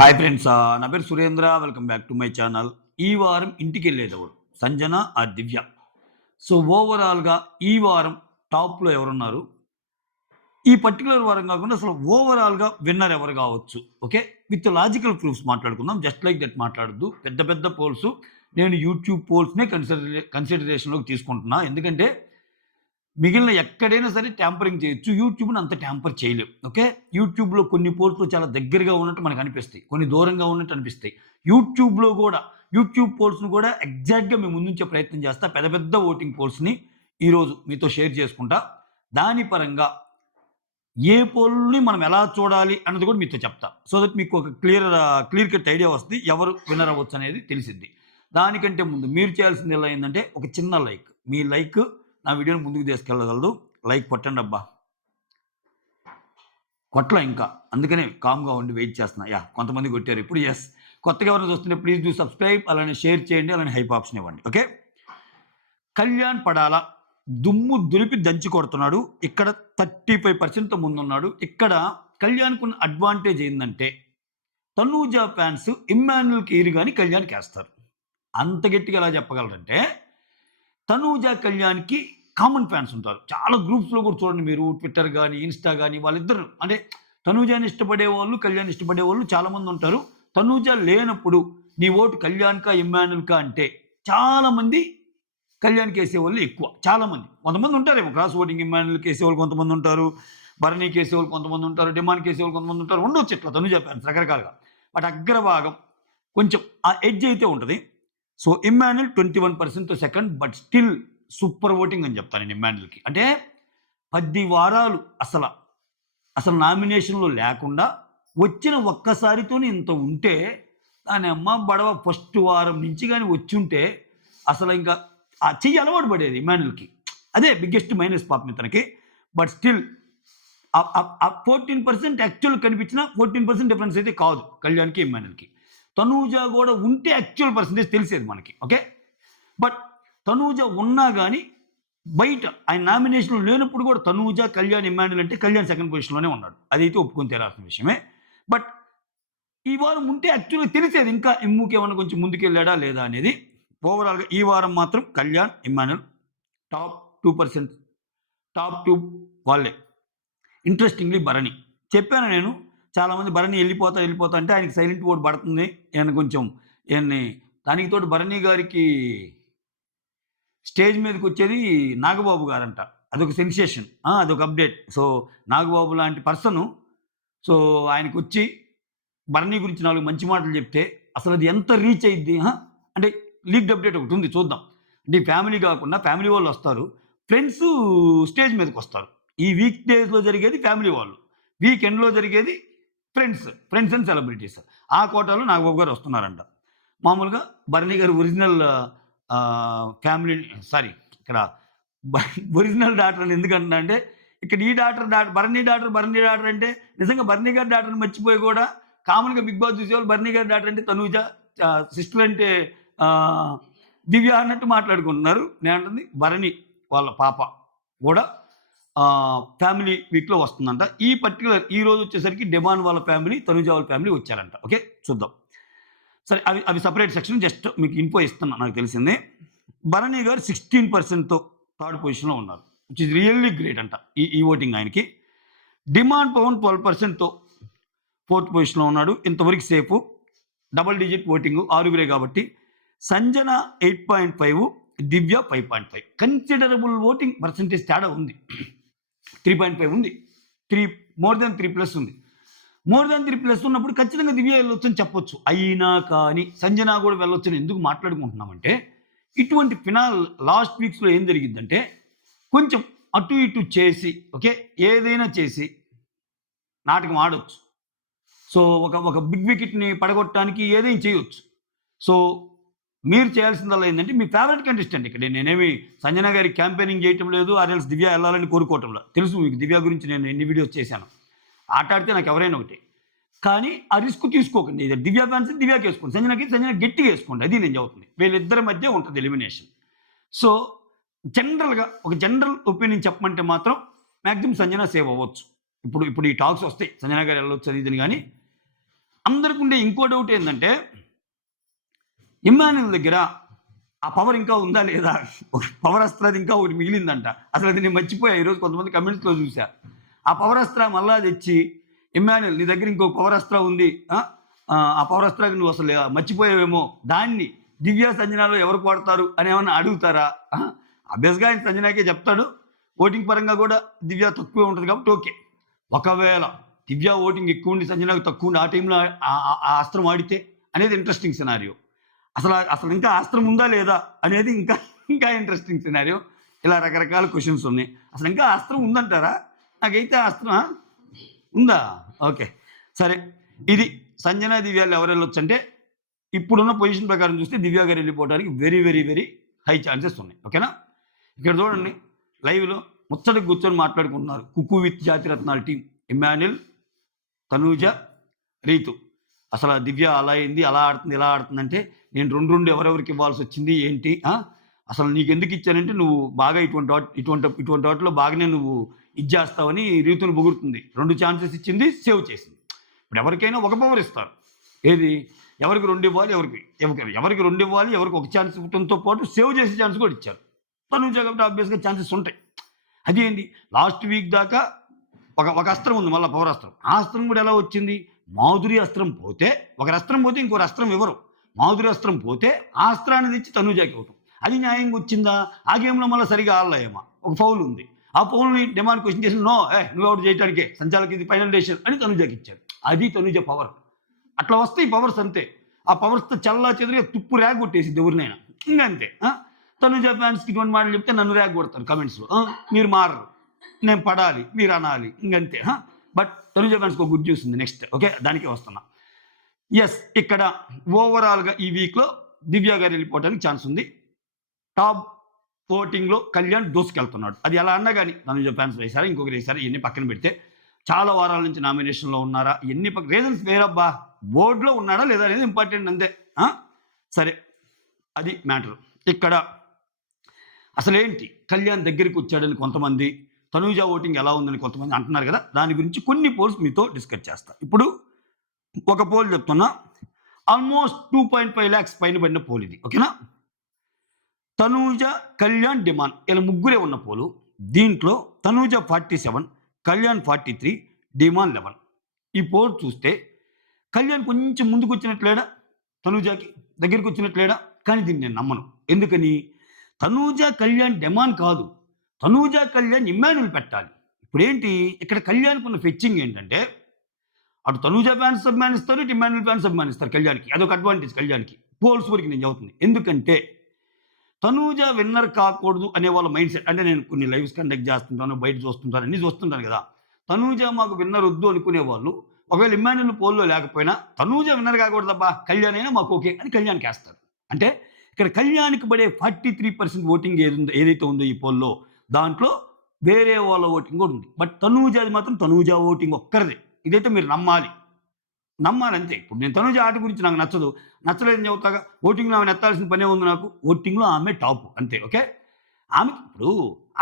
Hi friends, నా పేరు Surendra. Welcome back to my channel. ఈ వారం ఇంటికెళ్ళేదెవరు, సంజన ఆర్ దివ్య? సో ఓవరాల్గా ఈ వారం టాప్లో ఎవరున్నారు, ఈ పర్టికులర్ వారం కాకుండా అసలు ఓవరాల్గా విన్నర్ ఎవరు కావచ్చు? ఓకే, విత్ లాజికల్ ప్రూఫ్స్ మాట్లాడుకుందాం. జస్ట్ లైక్ దట్ మాట్లాడద్దు. పెద్ద పెద్ద పోల్స్ నేను యూట్యూబ్ పోల్స్నే కన్సిడరేషన్లోకి తీసుకుంటున్నా. ఎందుకంటే మిగిలిన ఎక్కడైనా సరే ట్యాంపరింగ్ చేయొచ్చు, యూట్యూబ్ని అంత ట్యాంపర్ చేయలేం. ఓకే, యూట్యూబ్లో కొన్ని పోల్స్లో చాలా దగ్గరగా ఉన్నట్టు మనకు అనిపిస్తాయి, కొన్ని దూరంగా ఉన్నట్టు అనిపిస్తాయి. యూట్యూబ్లో కూడా యూట్యూబ్ పోల్స్ను కూడా ఎగ్జాక్ట్గా మేము ముందుంచే ప్రయత్నం చేస్తా. పెద్ద పెద్ద ఓటింగ్ పోల్స్ని ఈరోజు మీతో షేర్ చేసుకుంటా. దాని పరంగా ఏ పోల్ని మనం ఎలా చూడాలి అన్నది కూడా మీతో చెప్తా. సో దట్ మీకు ఒక క్లియర్ కట్ ఐడియా వస్తుంది, ఎవరు విన్నర్ అవ్వచ్చు అనేది తెలిసిద్ది. దానికంటే ముందు మీరు చేయాల్సింది ఎలా అయిందంటే, ఒక చిన్న లైక్. మీ లైక్ నా వీడియోని ముందుకు తీసుకెళ్ళగలదు. లైక్ కొట్టండి అబ్బా. కొట్టలా ఇంకా, అందుకనే కామ్గా ఉండి వెయిట్ చేస్తున్నా. కొంతమంది కొట్టారు ఇప్పుడు. ఎస్, కొత్తగా ఎవరైనా చూస్తుంటే ప్లీజ్ డూ సబ్స్క్రైబ్, అలానే షేర్ చేయండి, అలానే హైప్ ఆప్షన్ ఇవ్వండి. ఓకే, కళ్యాణ్ పడాల దుమ్ము దులిపి దంచి కొడుతున్నాడు. ఇక్కడ 35% ముందున్నాడు. ఇక్కడ కళ్యాణ్కు ఉన్న అడ్వాంటేజ్ ఏంటంటే, తనూజా ఫ్యాన్స్ ఇమ్మాన్యుల్కి ఎయిర్ కానీ కళ్యాణ్కి వేస్తారు. అంత గట్టిగా ఎలా చెప్పగలరంటే, తనూజా కళ్యాణ్కి కామన్ ఫ్యాన్స్ ఉంటారు. చాలా గ్రూప్స్లో కూడా చూడండి మీరు, ట్విట్టర్ కానీ ఇన్స్టా కానీ, వాళ్ళిద్దరు అంటే తనూజాని ఇష్టపడే వాళ్ళు, కళ్యాణ్ ఇష్టపడే వాళ్ళు చాలామంది ఉంటారు. తనూజా లేనప్పుడు నీ ఓటు కళ్యాణ్కా ఇమ్మాన్యుల్కా అంటే చాలామంది కళ్యాణ్కి వేసేవాళ్ళు ఎక్కువ. చాలామంది, కొంతమంది ఉంటారేమో క్రాస్ ఓటింగ్ ఇమ్మాన్యుల్కి వేసేవాళ్ళు కొంతమంది ఉంటారు, భరణికి వేసేవాళ్ళు కొంతమంది ఉంటారు, డిమాండ్కి వేసేవాళ్ళు కొంతమంది ఉంటారు. ఉండొచ్చు ఇట్లా తనూజా ఫ్యాన్స్ రకరకాలుగా. బట్ అగ్రభాగం కొంచెం ఆ ఎడ్జ్ అయితే ఉంటుంది. So Emmanuel 21% second, but still super voting అని చెప్తాను నేను ఇమ్మాన్యుల్కి. అంటే 10 వారాలు అసలు నామినేషన్లో లేకుండా వచ్చిన ఒక్కసారితోనే ఇంత ఉంటే, దాని అమ్మ బడవ ఫస్ట్ వారం నుంచి కానీ వచ్చి ఉంటే అసలు ఇంకా ఆ చెయ్యి అలవాటు పడేది ఇమ్మాన్యుల్కి. అదే బిగ్గెస్ట్ మైనస్ పాపం ఇతనికి. బట్ స్టిల్ 14% యాక్చువల్ కనిపించిన 14% డిఫరెన్స్ అయితే కాదు కళ్యాణ్కి ఇమ్మాన్యుల్కి. తనూజా కూడా ఉంటే యాక్చువల్ పర్సంటేజ్ తెలిసేది మనకి. ఓకే, బట్ తనూజా ఉన్నా కానీ బయట ఆయన నామినేషన్లో లేనప్పుడు కూడా తనూజా, కళ్యాణ్, ఇమ్మాన్యుల్ అంటే కళ్యాణ్ సెకండ్ పొజిషన్లోనే ఉన్నాడు. అదైతే ఒప్పుకొని తీరాల్సిన విషయమే. బట్ ఈ వారం ఉంటే యాక్చువల్గా తెలిసేది ఇంకా ఇమ్ముకి ఏమన్నా కొంచెం ముందుకెళ్ళాడా లేదా అనేది. ఓవరాల్గా ఈ వారం మాత్రం కళ్యాణ్, ఇమ్మాన్యుల్ టాప్ 2%, టాప్ 2 వాళ్ళే. ఇంట్రెస్టింగ్లీ భరణి చెప్పాను నేను, చాలామంది భరణి వెళ్ళిపోతా అంటే ఆయనకి సైలెంట్ ఓట్ పడుతుంది. ఆయన కొంచెం దానికి తోటి భరణి గారికి స్టేజ్ మీదకి వచ్చేది నాగబాబు గారంట. అదొక సెన్సేషన్, అదొక అప్డేట్. సో నాగబాబు లాంటి పర్సను సో ఆయనకు వచ్చి భరణి గురించి 4 మంచి మాటలు చెప్తే అసలు అది ఎంత రీచ్ అయ్యిద్ది. అంటే లీక్డ్ అప్డేట్ ఒకటి ఉంది, చూద్దాం. అంటే ఫ్యామిలీ కాకుండా ఫ్యామిలీ వాళ్ళు వస్తారు, ఫ్రెండ్స్ స్టేజ్ మీదకి వస్తారు. ఈ వీక్ డేస్లో జరిగేది ఫ్యామిలీ వాళ్ళు, వీకెండ్లో జరిగేది ఫ్రెండ్స్ అండ్ సెలబ్రిటీస్. ఆ కోటాలో నాగబాబు గారు వస్తున్నారంట. మామూలుగా భరణి గారు ఒరిజినల్ ఫ్యామిలీ ఇక్కడ ఒరిజినల్ డాటర్ అని ఎందుకంటున్నా అంటే, ఇక్కడ ఈ భరణి డాటర్ అంటే నిజంగా భరణి గారి డాటర్ని మర్చిపోయి కూడా కామన్గా బిగ్ బాస్ చూసేవాళ్ళు భరణి గారి డాటర్ అంటే తనూజ, సిస్టర్ అంటే దివ్య అన్నట్టు మాట్లాడుకుంటున్నారు. నేను అంటుంది భరణి వాళ్ళ పాప కూడా ఫ్యామిలీ వీక్లో వస్తుందంట. ఈ పర్టికులర్ ఈ రోజు వచ్చేసరికి డిమాండ్ వాళ్ళ ఫ్యామిలీ, తనూజ వాళ్ళ ఫ్యామిలీ వచ్చారంట. ఓకే, చూద్దాం. సరే, అవి సపరేట్ సెక్షన్, జస్ట్ మీకు ఇన్ఫో ఇస్తున్నా. నాకు తెలిసింది భరణి గారు 16%తో థర్డ్ పొజిషన్లో ఉన్నారు, విచ్ ఇస్ రియల్లీ గ్రేట్ అంట ఈ ఓటింగ్ ఆయనకి. డిమాండ్ పవన్ 12%తో 4th పొజిషన్లో ఉన్నాడు. ఇంతవరకు సేఫ్, డబుల్ డిజిట్ ఓటింగ్ 6 కాబట్టి. సంజన 8.5, దివ్య 5.5. కన్సిడరబుల్ ఓటింగ్ పర్సంటేజ్ తేడా ఉంది. 3.5 ఉంది, మోర్ దాన్ 3+ ఉంది. మోర్ దాన్ 3+ ఉన్నప్పుడు ఖచ్చితంగా దివ్య వెళ్ళొచ్చని చెప్పొచ్చు. అయినా కానీ సంజన కూడా వెళ్ళొచ్చని ఎందుకు మాట్లాడుకుంటున్నామంటే, ఇటువంటి ఫినాల్ లాస్ట్ వీక్స్లో ఏం జరిగిద్దంటే, కొంచెం అటు ఇటు చేసి, ఓకే, ఏదైనా చేసి నాటకం ఆడొచ్చు. సో ఒక బిగ్ వికెట్ని పడగొట్టడానికి ఏదైనా చేయొచ్చు. సో మీరు చేయాల్సిందల్లా ఏంటంటే, మీ ఫేవరెట్ కంటెస్టెంట్. ఇక్కడ నేనేమి సంజన గారికి క్యాంపెయినింగ్ చేయటం లేదు, ఆర్ఎల్స్ దివ్య వెళ్ళాలని కోరుకోవటంలో. తెలుసు మీకు దివ్య గురించి నేను ఎన్ని వీడియోస్ చేశాను. ఆటాడితే నాకు ఎవరైనా ఒకటి, కానీ ఆ రిస్క్ తీసుకోకండి. ఇది దివ్య ఫ్యాన్స్ దివ్యాకి వేసుకోండి, సంజన గట్టిగా వేసుకోండి. అది నేను చెబుతుంది. వీళ్ళిద్దరి మధ్య ఉంటుంది ఎలిమినేషన్. సో జనరల్గా ఒక జనరల్ ఒపీనియన్ చెప్పమంటే మాత్రం మ్యాక్సిమం సంజన సేవ్ అవ్వచ్చు. ఇప్పుడు ఈ టాక్స్ వస్తాయి, సంజన గారు వెళ్ళొచ్చు అది ఇది, కానీ అందరికి ఉండే ఇంకో డౌట్ ఏంటంటే ఇమ్మాన్యుల్ దగ్గర ఆ పవర్ ఇంకా ఉందా లేదా? పవర్ అస్త్రాది ఇంకా ఒకటి మిగిలిందంట. అసలు అది నేను మర్చిపోయా. ఈరోజు కొంతమంది కమెంట్స్లో చూసా. ఆ పవర్ అస్త్ర మళ్ళా తెచ్చి ఇమ్మాన్యుల్ నీ దగ్గర ఇంకో పవర్ అస్త్ర ఉంది, ఆ పవర్ అస్త్రాన్ని నువ్వు అసలు మర్చిపోయావేమో, దాన్ని దివ్య సంజనాలో ఎవరు కొడతారు అని ఏమన్నా అడుగుతారా? అభ్యస్గా ఆయన సంజనాకే చెప్తాడు. ఓటింగ్ పరంగా కూడా దివ్య తక్కువే ఉంటుంది కాబట్టి ఓకే. ఒకవేళ దివ్య ఓటింగ్ ఎక్కువ ఉండి సంజనాకు తక్కువ ఉండి ఆ టైంలో ఆ అస్త్రం ఆడితే అనేది ఇంట్రెస్టింగ్ సినారియో. అసలు ఇంకా అస్త్రం ఉందా లేదా అనేది ఇంకా ఇంకా ఇంట్రెస్టింగ్ సినారియో. ఇలా రకరకాల క్వశ్చన్స్ ఉన్నాయి. అసలు ఇంకా అస్త్రం ఉందంటారా? నాకైతే అస్త్రం ఉందా? ఓకే సరే. ఇది సంజన దివ్యాలు ఎవరు వెళ్ళొచ్చు అంటే ఇప్పుడున్న పొజిషన్ ప్రకారం చూస్తే దివ్య గారు వెళ్ళిపోవడానికి very very very high chances ఉన్నాయి. ఓకేనా? ఇక్కడ చూడండి లైవ్లో ముచ్చటకు కూర్చొని మాట్లాడుకుంటున్నారు కుక్కు విత్ జాతిరత్నాల టీం. ఇమ్మాన్యుల్, తనూజ, రీతు. అసలు దివ్య అలా అయింది, అలా ఆడుతుంది, ఇలా ఆడుతుంది అంటే నేను రెండు ఎవరెవరికి ఇవ్వాల్సి వచ్చింది ఏంటి? అసలు నీకు ఎందుకు ఇచ్చానంటే నువ్వు బాగా ఇటువంటి వాటిలో బాగానే నువ్వు ఇచ్చేస్తావని రీతును పొగుడుతుంది. 2 ఛాన్సెస్ ఇచ్చింది, సేవ్ చేసింది. ఇప్పుడు ఎవరికైనా ఒక పవర్ ఇస్తారు. ఏది? ఎవరికి 2 ఇవ్వాలి, ఎవరికి 2 ఇవ్వాలి, ఎవరికి ఒక ఛాన్స్ ఇవ్వడంతో పాటు సేవ్ చేసే ఛాన్స్ కూడా ఇచ్చారు. తనూజ కాబట్టి ఆబ్వియస్గా ఛాన్సెస్ ఉంటాయి. అదేంటి లాస్ట్ వీక్ దాకా ఒక అస్త్రం ఉంది, మళ్ళీ పవర్ అస్త్రం. ఆ అస్త్రం కూడా ఎలా వచ్చింది? మాధురి అస్త్రం పోతే ఒకరి అస్త్రం పోతే ఇంకొకరు అస్త్రం ఇవ్వరు. మాధురి అస్త్రం పోతే ఆ అస్త్రాన్ని తెచ్చి తనూజాకి ఇవ్వటం. అది న్యాయంగా వచ్చిందా? ఆ గేమ్లో మళ్ళీ సరిగా ఆడలేమా, ఒక ఫౌల్ ఉంది. ఆ ఫౌల్ని డిమాండ్ క్వశ్చన్ చేసి నువ్వు అవుట్ చేయడానికే, సంచాలకి ఇది ఫైనల్ డెసిషన్ అని తనూజాకి ఇచ్చారు. అది తనూజ పవర్. అట్లా వస్తే ఈ పవర్స్ అంతే. ఆ పవర్స్తో చల్లా చెదిరిగా తుప్పు ర్యాగ్ కొట్టేసి ఎవరినైనా ఇంకంతే. తనూజ ఫ్యాన్స్కి ఇటువంటి మాటలు చెప్తే నన్ను ర్యాగ్ కొడతారు కమెంట్స్లో. మీరు మారరు, నేను పడాలి, మీరు అనాలి, ఇంకంతే. బట్ తనూజ ఫ్యాన్స్కి ఒక గుడ్ న్యూస్ ఉంది నెక్స్ట్. ఓకే, దానికే వస్తున్నా. ఎస్, ఇక్కడ ఓవరాల్గా ఈ వీక్లో దివ్య గారు వెళ్ళిపోవడానికి ఛాన్స్ ఉంది. టాప్ ఓటింగ్లో కళ్యాణ్ దూసుకెళ్తున్నాడు. అది ఎలా అన్నా కానీ తనూజ ఫ్యాన్స్ వేశారా, ఇంకొకరు వేశారా, ఇవన్నీ పక్కన పెడితే చాలా వారాల నుంచి నామినేషన్లో ఉన్నారా, ఎన్ని రీజన్స్ వేరబ్బా, బోర్డులో ఉన్నాడా లేదా అనేది ఇంపార్టెంట్ అంతే. సరే, అది మ్యాటర్. ఇక్కడ అసలేంటి కళ్యాణ్ దగ్గరికి వచ్చాడని కొంతమంది, తనూజ ఓటింగ్ ఎలా ఉందని కొంతమంది అంటున్నారు కదా. దాని గురించి కొన్ని పోల్స్ మీతో డిస్కస్ చేస్తా. ఇప్పుడు ఒక పోల్ చెప్తున్నా, ఆల్మోస్ట్ 2.5 lakhs పైన పడిన పోల్ ఇది. ఓకేనా? తనూజ, కళ్యాణ్, డిమాండ్ ఇలా ముగ్గురే ఉన్న పోలు. దీంట్లో తనూజ 47, కళ్యాణ్ 43, డిమాండ్ 11. ఈ పోల్ చూస్తే కళ్యాణ్ కొంచెం ముందుకు వచ్చినట్లేడా, తనూజకి దగ్గరికి వచ్చినట్లేడా? కానీ దీన్ని నేను నమ్మను. ఎందుకని? తనూజ, కళ్యాణ్, డిమాండ్ కాదు, తనూజ, కళ్యాణ్, ఇమ్మాన్యుల్ పెట్టాలి. ఇప్పుడేంటి ఇక్కడ కళ్యాణ్కి ఉన్న ఫెచ్చింగ్ ఏంటంటే అటు తనూజ ఫ్యాన్స్ అభిమానిస్తారు, ఇటు ఇమ్మాన్యుల్ ఫ్యాన్స్ అభిమానిస్తారు కళ్యాణ్కి. అదొక అడ్వాంటేజ్ కళ్యాణ్కి. పోల్స్ వరకు నేను చదువుతుంది. ఎందుకంటే తనూజ విన్నర్ కాకూడదు అనే వాళ్ళ మైండ్ సెట్. అంటే నేను కొన్ని లైవ్స్ కండక్ట్ చేస్తుంటాను, బయట చూస్తుంటాను, అన్నీ చూస్తుంటాను కదా. తనూజ మాకు విన్నర్ వద్దు అనుకునే వాళ్ళు ఒకవేళ ఇమ్మాన్యుల్ పోల్లో లేకపోయినా తనూజ విన్నర్ కాకూడదబ్బా, కళ్యాణ్ అయినా మాకు ఓకే అని కళ్యాణ్కి వేస్తారు. అంటే ఇక్కడ కళ్యాణ్కి పడే 43% ఓటింగ్ ఏదైతే ఉందో ఈ పోల్లో, దాంట్లో వేరే వాళ్ళ ఓటింగ్ కూడా ఉంది. బట్ తనూజాది మాత్రం తనూజ ఓటింగ్ ఒక్కరిదే. ఇదైతే మీరు నమ్మాలంతే. ఇప్పుడు నేను తనూజ ఆట గురించి నాకు నచ్చలేదని చెబుతాగా. ఓటింగ్లో ఆమె నెత్తాల్సిన పనే ఉంది నాకు. ఓటింగ్లో ఆమె టాప్ అంతే. ఓకే,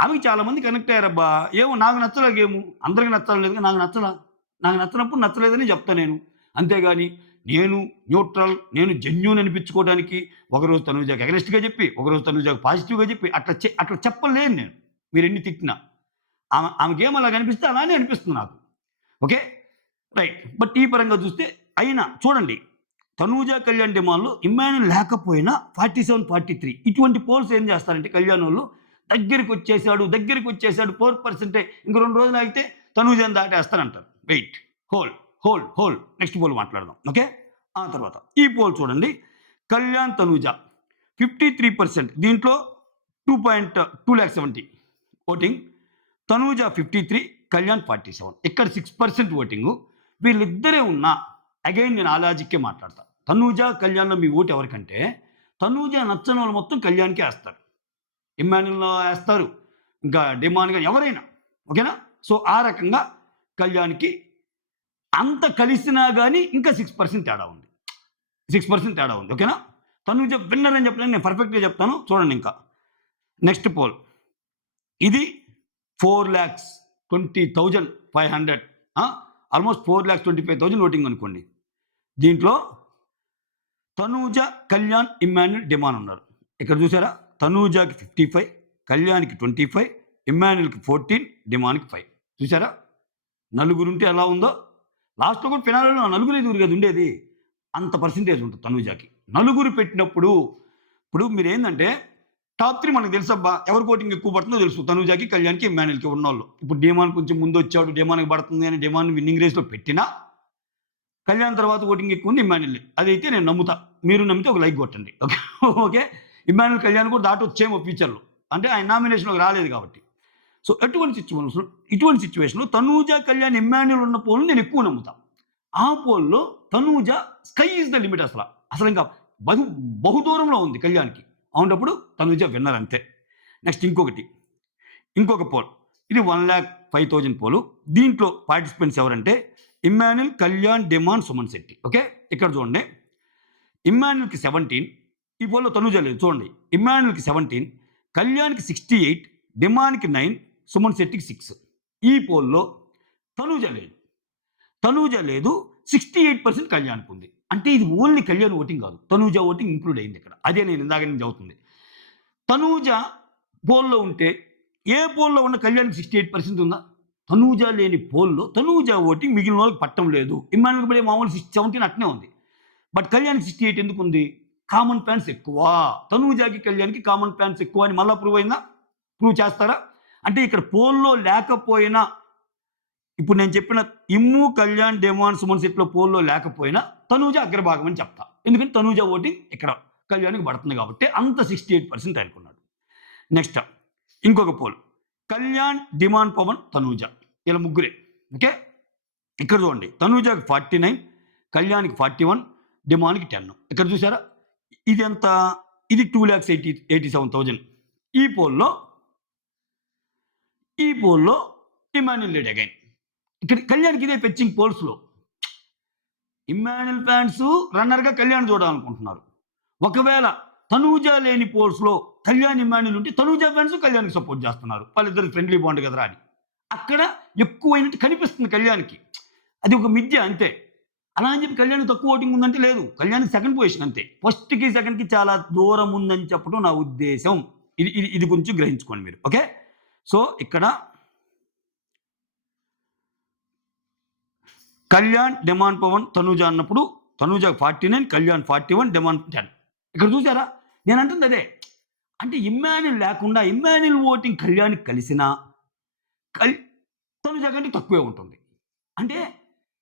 ఆమెకి చాలామంది కనెక్ట్ అయ్యారబ్బా. ఏమో నాకు నచ్చలే గేము, అందరికీ నచ్చలేదు, నాకు నచ్చినప్పుడు నచ్చలేదని చెప్తాను నేను. అంతేగాని నేను న్యూట్రల్, నేను జెన్యూన్ అనిపించుకోవడానికి ఒకరోజు తనూజాకి అగెనిస్ట్గా చెప్పి, ఒకరోజు తనూజాకి పాజిటివ్గా చెప్పి అట్లా చెప్పలేను నేను. మీరు ఎన్ని తిట్టినా ఆమెకి ఏమో అలా కనిపిస్తే అలానే అనిపిస్తుంది నాకు. Okay right. బట్ ఈ పరంగా చూస్తే అయినా చూడండి, తనూజ, కళ్యాణ్ డిమాండ్లో ఇమ్మాన్యుల్ లేకపోయినా 47, 43 ఇటువంటి పోల్స్ ఏం చేస్తారంటే కళ్యాణ్ వాళ్ళు దగ్గరికి వచ్చేసాడు 4%, ఇంక 2 రోజులు ఆగితే తనూజని దాటేస్తారంటారు. వెయిట్, హోల్డ్ నెక్స్ట్ పోల్ మాట్లాడదాం. ఓకే, ఆ తర్వాత ఈ పోల్ చూడండి, కళ్యాణ్, తనూజ 53%, దీంట్లో 2.2 lakhs ఓటింగ్. తనూజ 53, కళ్యాణ్ 47, ఇక్కడ 6% ఓటింగు. వీళ్ళిద్దరే ఉన్నా అగైన్ నేను ఆ లాజిక్కే మాట్లాడతా. తనూజ, కళ్యాణ్లో మీ ఓటు ఎవరికంటే తనూజ నచ్చని వాళ్ళు మొత్తం కళ్యాణ్కే వేస్తారు, ఇమ్మాన్యుల్లో వేస్తారు, ఇంకా డిమాండ్గా ఎవరైనా. ఓకేనా? సో ఆ రకంగా కళ్యాణ్కి అంత కలిసినా కానీ ఇంకా 6% తేడా ఉంది. ఓకేనా? తనూజ విన్నర్ అని చెప్పలేను, నేను పర్ఫెక్ట్గా చెప్తాను. చూడండి ఇంకా నెక్స్ట్ పోల్, ఇది 4,20,500, ఆల్మోస్ట్ 4,25,000 ఓటింగ్ అనుకోండి. దీంట్లో తనూజ, కళ్యాణ్, ఇమ్మాన్యుల్, డిమాన్ ఉన్నారు. ఇక్కడ చూసారా? తనూజకి 55, కళ్యాణ్‌కి 25, ఇమ్మాన్యుల్‌కి 14, డిమాన్‌కి 5. చూసారా? నలుగురుంటే ఎలా ఉందో. లాస్ట్‌లో కూడా ఫినాలేలో నలుగురు, ఐదుగురు కదా ఉండేది. అంత పర్సెంటేజ్ ఉంటుంది తనూజకి. నలుగురు పెట్టినప్పుడు ఇప్పుడు మీరేందంటే టాప్ 3 మనకు తెలుసబ్బా. ఎవరికి ఓటింగ్ ఎక్కువ పడుతుందో తెలుసు. తనూజకి, కళ్యాణ్‌కి, ఇమ్మాన్యుల్‌కి ఉన్నోళ్ళు. ఇప్పుడు డిమాన్ కొంచెం ముందొచ్చాడు, డిమాన్‌కి పడుతుంది అని డిమాన్ విన్నింగ్ రేస్‌లో పెట్టినా కళ్యాణ్ తర్వాత ఓటింగ్ ఎక్కువ ఉంది ఇమ్మాన్యుల్. అదైతే నేను నమ్ముతా. మీరు నమ్మితే ఒక లైక్ కొట్టండి. ఓకే. ఓకే. ఇమ్మాన్యుల్, కళ్యాణ్ కూడా దాటొచ్చేమో ఫ్యూచర్‌లో. అంటే ఆయన నామినేషన్‌లోకి రాలేదు కాబట్టి. సో ఇటువంటి సిట్యుయేషన్‌లో తనూజ, కళ్యాణ్, ఇమ్మాన్యుల్ ఉన్న పోల్‌ని నేను ఎక్కువ నమ్ముతా. ఆ పోల్‌లో Tanuja sky is the limit అసల. అసలింకా బహు దూరంలో ఉంది కళ్యాణ్‌కి. అవునప్పుడు తనూజ విన్నర్ అంతే. నెక్స్ట్ ఇంకొక పోల్. ఇది 1,05,000 పోలు. దీంట్లో పార్టిసిపెంట్స్ ఎవరంటే ఇమ్మాన్యుల్, కళ్యాణ్, డిమాన్, సుమన్ శెట్టి. ఓకే. ఇక్కడ చూడండి. ఇమ్మాన్యుల్‌కి 17. ఈ పోల్‌లో తనూజ లేదు చూడండి. ఇమ్మాన్యుల్‌కి 17, కళ్యాణ్‌కి 68, డిమాన్‌కి 9, సుమన్ శెట్టికి 6. ఈ పోల్‌లో తనూజ లేదు. 68% కళ్యాణ్‌కి ఉంది. అంటే ఇది ఓన్లీ కళ్యాణ్ ఓటింగ్ కాదు. తనూజ ఓటింగ్ ఇంక్లూడ్ అయింది ఇక్కడ. అదే నేను ఇందాక నుంచి చదువుతుంది. తనూజ పోల్‌లో ఉంటే ఏ పోల్‌లో ఉన్న కళ్యాణ్‌కి 68% ఉందా? తనూజ లేని పోల్‌లో తనూజ ఓటింగ్ మిగిలిన వాళ్ళకి పట్టం లేదు. ఇమ్మాన్యుల్‌కి పడే మామూలు 17 అట్నే ఉంది. బట్ కళ్యాణ్‌కి 68 ఎందుకుంది? కామన్ ఫ్యాన్స్ ఎక్కువ. తనూజకి, కళ్యాణ్‌కి కామన్ ఫ్యాన్స్ ఎక్కువ అని మళ్ళా ప్రూవ్ అయిందా? ప్రూవ్ చేస్తారా? అంటే ఇక్కడ పోల్‌లో లేకపోయినా ఇప్పుడు నేను చెప్పిన ఇమ్ము, కళ్యాణ్, డిమాన్, సుమన్ శెట్టిలో పోల్‌లో లేకపోయినా తనూజ అగ్రభాగం అని చెప్తా. ఎందుకంటే తనూజ ఓటింగ్ ఇక్కడ కళ్యాణ్‌కి పడుతుంది కాబట్టి అంత 68% అనుకున్నాడు. నెక్స్ట్ ఇంకొక పోల్. కళ్యాణ్, డిమాన్, పవన్, తనూజ. ఇలా ముగ్గురే. ఓకే. ఇక్కడ చూడండి. తనూజకి 49, కళ్యాణ్‌కి 41, డిమాన్‌కి 10. ఇక్కడ చూసారా? ఇది ఎంత? ఇది 2,87,000. ఈ పోల్‌లో ఇమ్మాన్యుల్ లీడ్ అగైన్. ఇక్కడ కళ్యాణ్‌కి ఇదే ఫెచ్చింగ్ పోల్స్‌లో. ఇమ్మాన్యుల్ ఫ్యాన్స్ రన్నర్‌గా కళ్యాణ్ చూడాలనుకుంటున్నారు. ఒకవేళ తనూజ లేని పోల్స్‌లో కళ్యాణ్, ఇమ్మాన్యుల్ ఉంటే తనూజ ఫ్యాన్స్ కళ్యాణ్‌కి సపోర్ట్ చేస్తున్నారు. వాళ్ళిద్దరికి ఫ్రెండ్లీ బాండ్ కదరా అని. అక్కడ ఎక్కువైనట్టు కనిపిస్తుంది కళ్యాణ్‌కి. అది ఒక మిథ్య అంతే. అలా అని చెప్పి కళ్యాణ్‌కి తక్కువ ఓటింగ్ ఉందంటే లేదు. కళ్యాణ్‌కి సెకండ్ పొజిషన్ అంతే. ఫస్ట్‌కి, సెకండ్‌కి చాలా దూరం ఉందని చెప్పడం నా ఉద్దేశం. ఇది కొంచెం గ్రహించుకోండి మీరు. ఓకే. సో ఇక్కడ కళ్యాణ్, డిమాన్, పవన్, తనూజ అన్నప్పుడు తనూజ 49, కళ్యాణ్ 41, డిమాన్ 10. ఇక్కడ చూసారా? నేను అంటుంది అదే. అంటే ఇమ్మాన్యుల్ లేకుండా ఇమ్మాన్యుల్ ఓటింగ్ కళ్యాణ్‌కి కలిసినా తనూజ కంటే తక్కువే ఉంటుంది. అంటే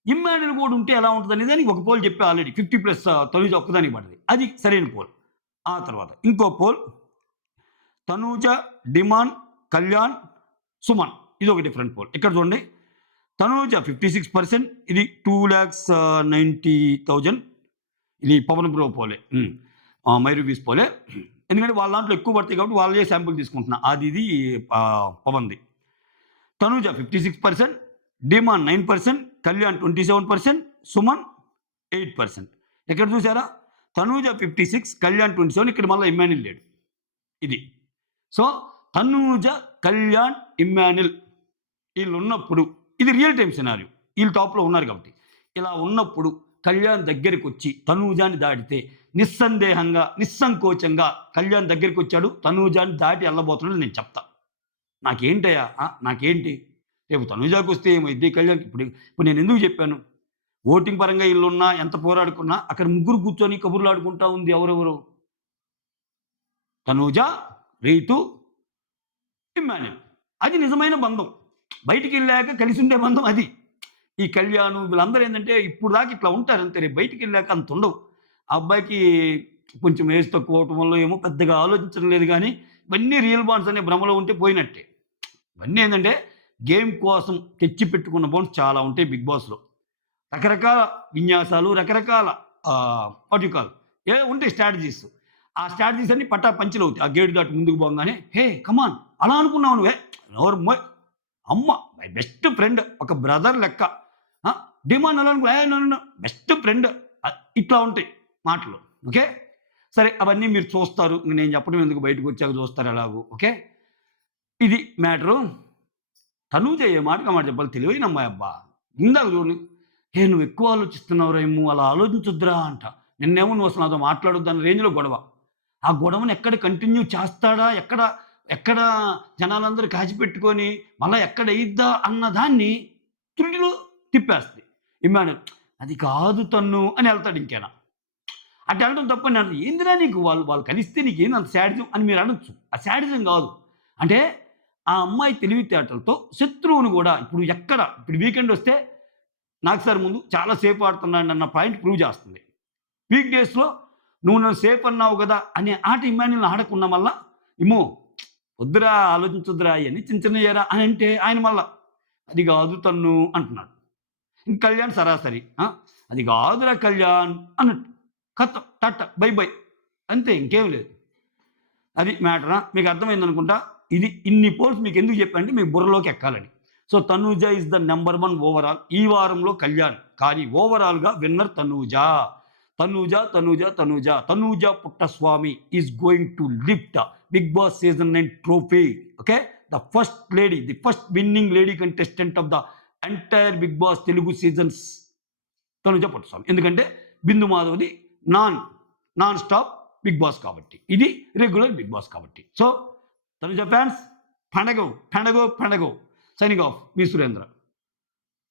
ఇమ్మాన్యుల్ కూడా ఉంటే ఎలా ఉంటదనేది అని ఒక పోల్ చెప్పా ఆల్రెడీ. 50+ తనూజ ఒక్కదానికి పడ్డది. అది సరైన పోల్. ఆ తర్వాత ఇంకో పోల్ తనూజ, డిమాన్, కళ్యాణ్, సుమన్. ఇదొక డిఫరెంట్ పోల్. ఇక్కడ చూడండి. తనూజ 56%. ఇది 2,90,000. ఇది పవన్ బ్రో పోలే. మైరూబీస్ పోలే. ఎందుకంటే వాళ్ళ దాంట్లో ఎక్కువ పడతాయి కాబట్టి వాళ్ళే శాంపుల్ తీసుకుంటున్నా. ఇది పవన్‌ది. తనూజ 56%, డిమాన్ 9%, కళ్యాణ్ 27%, సుమన్ 8%. ఇక్కడ చూసారా? తనూజ 56, కళ్యాణ్ 27. ఇక్కడ మళ్ళీ ఇమ్మాన్యుల్ లేడు. ఇది. సో తనూజ, కళ్యాణ్, ఇమ్మాన్యుల్ వీళ్ళున్నప్పుడు ఇది రియల్ టైమ్ సినారియో. వీళ్ళు టాప్‌లో ఉన్నారు కాబట్టి. ఇలా ఉన్నప్పుడు కళ్యాణ్ దగ్గరికొచ్చి తనూజాని దాటితే నిస్సందేహంగా, నిస్సంకోచంగా కళ్యాణ్ దగ్గరికొచ్చాడు. తనూజాని దాటి ఎళ్ళబోతున్నాడు నేను చెప్తా. నాకేంటయ్యా? నాకేంటి? రేపు తనూజాకొస్తే ఏమైద్ది? కళ్యాణ్‌కి ఇప్పుడు నేను ఎందుకు చెప్పాను? ఓటింగ్ పరంగా ఈళ్ళున్నా, ఎంత పోరాడుకున్నా అక్కడ ముగ్గురు కూర్చొని కబుర్లాడుకుంటా ఉంది ఎవరెవరు? తనూజ, రీతు, ఇమ్మాన్యుల్. అది నిజమైన బంధం. బయటికెళ్ళాక కలిసుండే బంధం అది. ఈ కళ్యాణ్ వీళ్ళందరూ ఏందంటే ఇప్పుడు దాకా ఇట్లా ఉంటారు అంతే. రేపు బయటికెళ్ళాక అంత ఉండవు. ఆ అబ్బాయికి కొంచెం ఏజ్ తక్కువ అవ్వటం వల్ల ఏమో పెద్దగా ఆలోచించడం లేదు గానీ, ఇవన్నీ రియల్ బాండ్స్ అనే భ్రమలో ఉంటే పోయినట్టే. ఇవన్నీ ఏందంటే గేమ్ కోసం తెచ్చి పెట్టుకున్న బాండ్స్ చాలా ఉంటాయి బిగ్ బాస్‌లో. రకరకాల విన్యాసాలు, రకరకాల వాట్ యూ కాల్ ఉంటాయి స్ట్రాటజీస్. ఆ స్ట్రాటజీస్ అన్నీ పట్టా పంచులవుతాయి. ఆ గేట్ దాటి ముందుకు పోగానే, హే కమాన్ అలా అనుకున్నావు నువ్వే నోరు మోయ్ అమ్మ మై బెస్ట్ ఫ్రెండ్ ఒక బ్రదర్ లెక్క. డిమాండ్ అలా అనుకో నన్ను బెస్ట్ ఫ్రెండ్ ఇట్లా ఉంటాయి మాటలు. ఓకే. సరే అవన్నీ మీరు చూస్తారు. నేను చెప్పడం ఎందుకు బయటకు వచ్చాక చూస్తారు ఎలాగో. ఓకే. ఇది మ్యాటరు. తనూజ ఏ మాటకి ఆ మాట చెప్పాలి. తెలివైన అమ్మాయి అబ్బా. ఇందాక చూడండి. హే నువ్వు ఎక్కువ ఆలోచిస్తున్నావురా ఏమో అలా ఆలోచించొద్దురా అంట. నిన్నేమో నువ్వు అసలు నాతో మాట్లాడొద్దు అన్న రేంజ్‌లో గొడవ. ఆ గొడవని ఎక్కడ కంటిన్యూ చేస్తాడా? ఎక్కడ ఎక్కడ జనాలందరూ కాచిపెట్టుకొని మళ్ళా ఎక్కడ అయ్యిద్దా అన్న దాన్ని త్రుటిలో తిప్పేస్తది. ఇమ్మాన్యుల్ అది కాదు తన్ను అని ఎళ్తాడు ఇంకేనా. అట్లా అనడం తప్పని నేను ఏందిరా నీకు వాళ్ళు వాళ్ళు కలిస్తే నీకేంది అంత శాడిజం అని మీరు అనొచ్చు. ఆ శాడిజం గాదు. అంటే ఆ అమ్మాయి తెలివితేటలతో శత్రువును గూడా ఇప్పుడు వీకెండ్ వస్తే నాకు సార్ ముందు చాలా సేఫ్ ఆడుతున్నాడన్న పాయింట్ ప్రూవ్ చేస్తుంది. వీక్ డేస్‌లో నువ్వు నన్ను సేఫ్ అన్నావు గదా! అనే ఆట ఇమ్మాన్యుల్ ఆడకున్న మళ్ళా ఇమ్మో వద్దురా ఆలోచించొద్దురా ఇయన్నీ చిన్న చిన్నయేరా అని అంటే ఆయన మళ్ళా అది గాదు తన్ను అంటున్నాడు. ఇంక కళ్యాణ్ సరాసరి అది గాదురా కళ్యాణ్ అన్నట్టు. ఖతం టాటా బై బై అంతే ఇంకేం లేదు. అది మ్యాటరా? మీకు అర్థమైందనుకుంటా. ఇన్ని పోల్స్ మీకెందుకు చెప్పానంటే మీ బుర్రలోకి ఎక్కాలని. So, 'Tanuja' is the number 1 overall. ఈ వారంలో 'కళ్యాణ్.' కానీ ఓవరాల్‌గా winner 'Tanuja.' 'Tanuja, Tanuja, Tanuja.' 'Tanuja Puttaswamy' is going to lift 'Bigg Boss' season 9 trophy. Okay. The first winning lady contestant of the entire 'Bigg Boss' Telugu seasons 'Tanuja Puttaswamy.' ఎందుకంటే 'బిందు మాధవ్‌ది' నాన్ స్టాప్ 'బిగ్ బాస్' కాబట్టి. ఇది రెగ్యులర్ 'బిగ్ బాస్' కాబట్టి. So, 'Tanuja' fans పండగో. సైనింగ్ ఆఫ్ మీ సురేంద్ర.